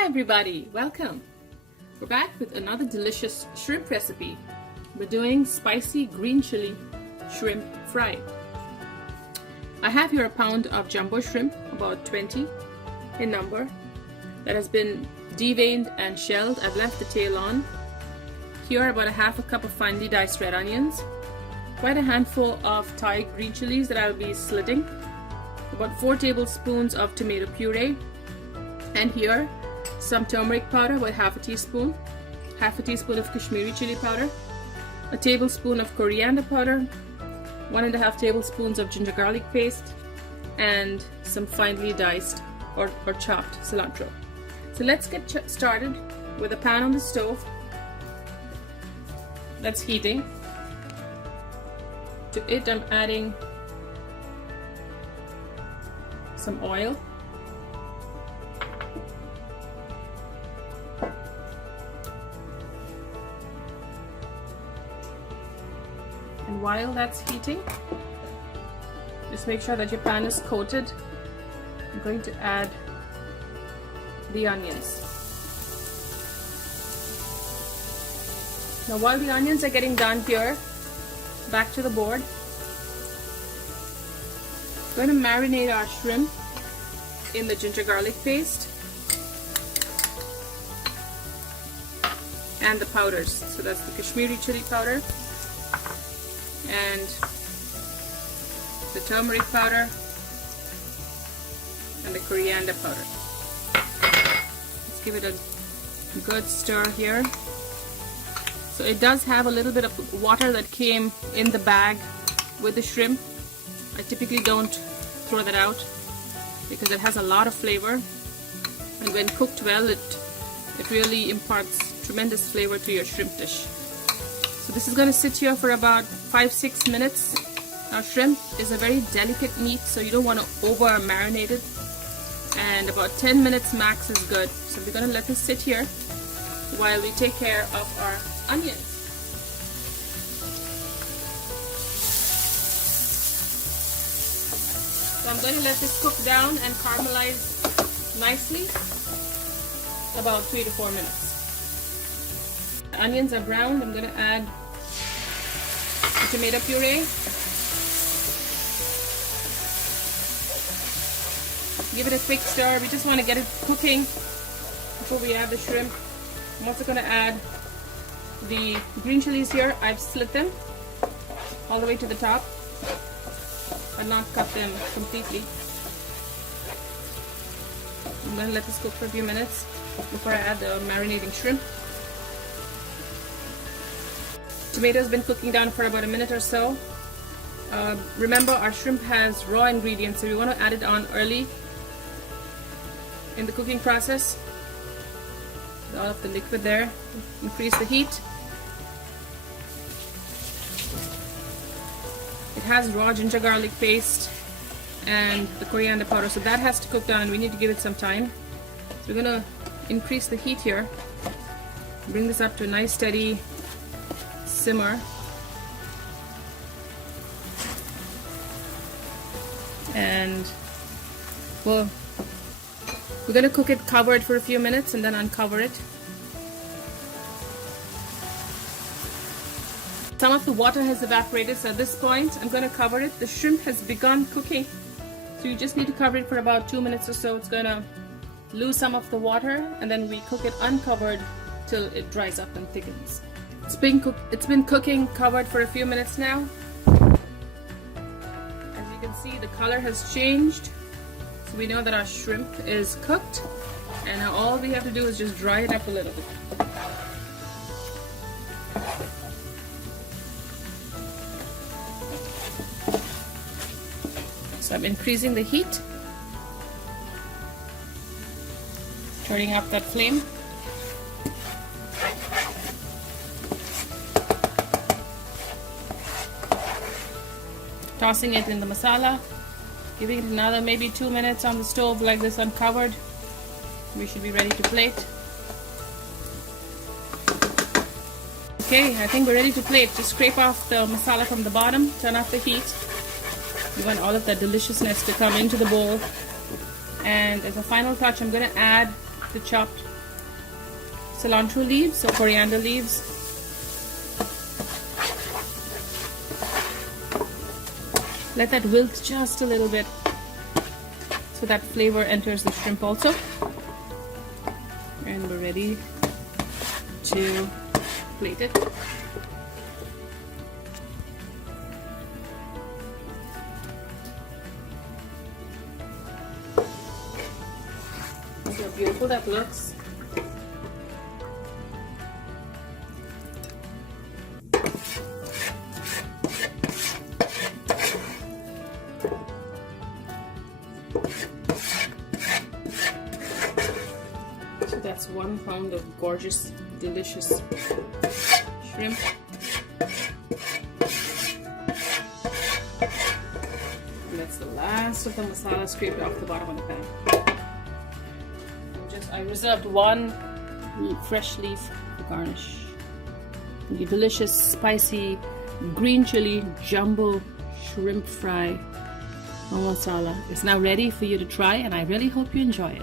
Hi everybody, welcome. We're back with another delicious shrimp recipe. We're doing spicy green chili shrimp fry. I have here a pound of jumbo shrimp, about 20 in number, that has been deveined and shelled. I've left the tail on. Here are about a half a cup of finely diced red onions, quite a handful of Thai green chilies that I'll be slitting, about 4 tablespoons of tomato puree, and here some turmeric powder, about half a teaspoon of Kashmiri chili powder, a tablespoon of coriander powder, 1.5 tablespoons of ginger garlic paste, and some finely diced or chopped cilantro. So let's get started with a pan on the stove that's heating. To it I'm adding some oil, and while that's heating, just make sure that your pan is coated. I'm going to add the onions. Now while the onions are getting done here, back to the board, we're going to marinate our shrimp in the ginger garlic paste and the powders. So that's the Kashmiri chili powder and the turmeric powder and the coriander powder. Let's give it a good stir here. So it does have a little bit of water that came in the bag with the shrimp. I typically don't throw that out because it has a lot of flavor, and when cooked well it really imparts tremendous flavor to your shrimp dish. So this is going to sit here for about 5-6 minutes. Now shrimp is a very delicate meat, so you don't want to over marinate it, and about 10 minutes max is good. So we're going to let this sit here while we take care of our onions. So I'm going to let this cook down and caramelize nicely, about 3 to 4 minutes. The onions are browned. I'm going to add the tomato puree. Give it a quick stir. We just want to get it cooking before we add the shrimp. I'm also going to add the green chilies here. I've slit them all the way to the top and not cut them completely. I'm going to let this cook for a few minutes before I add the marinating shrimp. Tomato's been cooking down for about a minute or so. Remember, our shrimp has raw ingredients, so we want to add it on early in the cooking process. All of the liquid there. Increase the heat. It has raw ginger garlic paste and the coriander powder, so that has to cook down and we need to give it some time. So we're going to increase the heat here, bring this up to a nice steady simmer, and we're going to cook it covered for a few minutes and then uncover it. Some of the water has evaporated, so at this point I'm going to cover it. The shrimp has begun cooking, so you just need to cover it for about 2 minutes or so. It's going to lose some of the water, and then we cook it uncovered till it dries up and thickens. It's been cooking covered for a few minutes now. As you can see, the color has changed, so we know that our shrimp is cooked, and now all we have to do is just dry it up a little bit. So I'm increasing the heat, turning up that flame. Tossing it in the masala, giving it another maybe 2 minutes on the stove like this uncovered. We should be ready to plate. Okay, I think we're ready to plate. Just scrape off the masala from the bottom, turn off the heat. You want all of that deliciousness to come into the bowl. And as a final touch, I'm going to add the chopped cilantro leaves or coriander leaves. Let that wilt just a little bit so that flavor enters the shrimp also. And we're ready to plate it. Look how beautiful that looks. So that's 1 pound of gorgeous, delicious shrimp. And that's the last of the masala scraped off the bottom of the pan. I reserved 1 fresh leaf for garnish. The delicious, spicy, green chili jumbo shrimp fry masala is now ready for you to try, and I really hope you enjoy it.